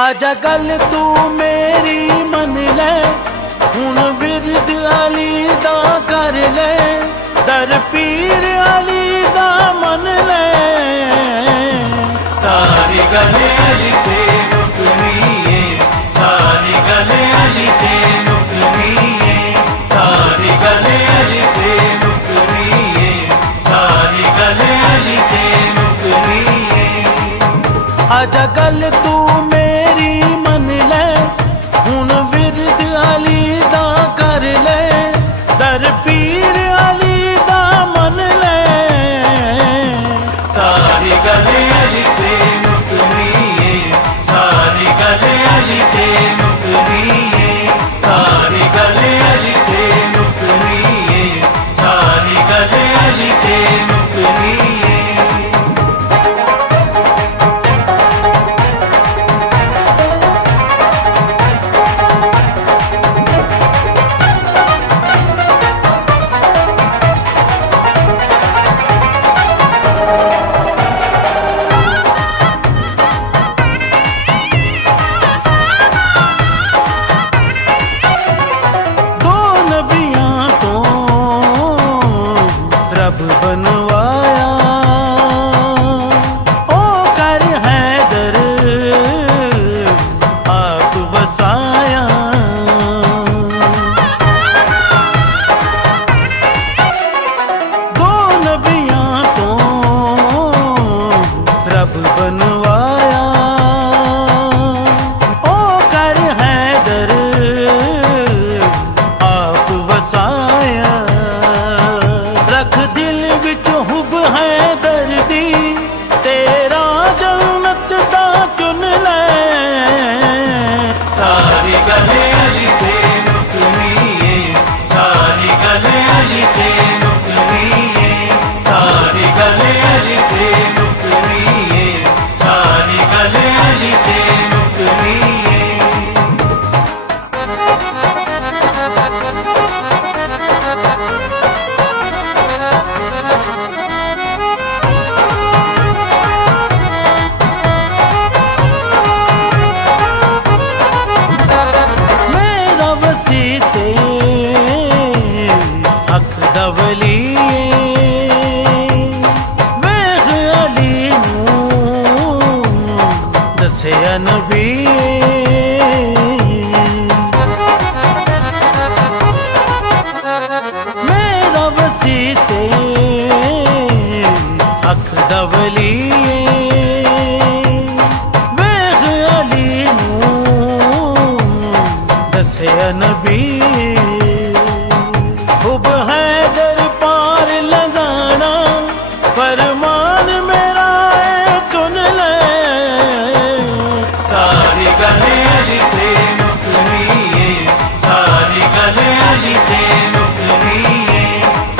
आजा गल तू मेरी मन ले, हुण विरद अली दा कर ले, दर पीर अली दा मन ले। सारी गले अली ते मुकनी, सारी गले अली ते मुकनी, सारी गले अली ते मुकनी, सारी गले अली ते मुकनी। आजा गल तू मेरी मन ले, हुण विरद अली दा कर ले, दर पीर अली दा मन ले। सारी गले अली ते मुकनी, सारी गले अली ते मुकनी, सारी गले अली ते मुकनी, सारी गले अली ते मुकनी। बनवाया ओ कर हैदर आप बसाया। दो नबियां तो रब बनवाया ओ कर हैदर आप बसाया। रख दिल विच हुब है दर्दी, तेरा जन्नत दा चुन ले। सारी गले अली ते मुकनी, सारी गले अली ते मुकनी, सारी गले अली ते मुकनी, सारी गले अली ते मुकनी। नबी मेरा वसीते अख दवली वेख अली दसे नबी। हुब हैदर पार लगाना, फरमान मेरा है सुन ले। सारी गले अली ते मुकनी, सारी गले अली ते मुकनी,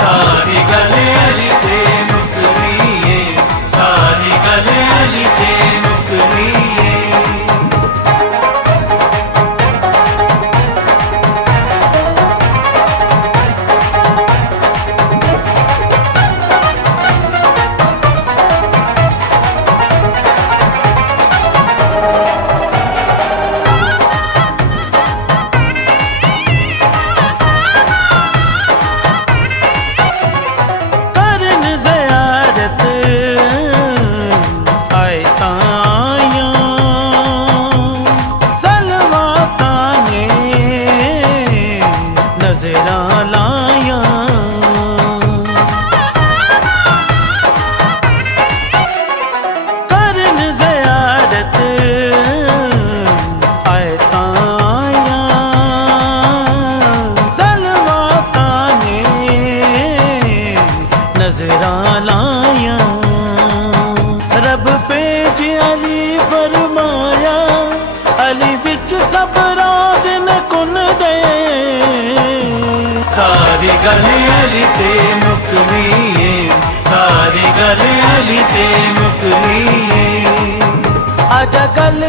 सारी गले अली ते मुकनी, सारी गले अली ते मुकनी। रब पेज अली फरमाया, अली विच सब राज न कुन दे। सारी गले अली ते मुकनी, सारी गले अली ते मुकनी। आजा गल